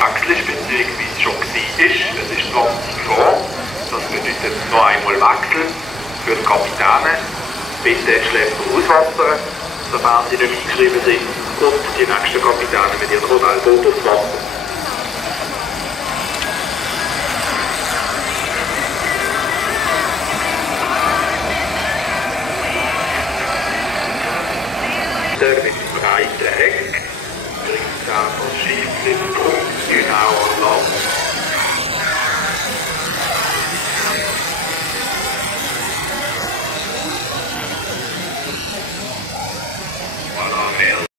Achsel ist, beziehungsweise schon war. Es ist 20 Francs. Das bedeutet noch einmal Wechsel für die Kapitäne. Bitte Schlepper auswassern, sofern sie nicht eingeschrieben sind. Und die nächsten Kapitäne mit ihren Hotelboot aufs Wasser.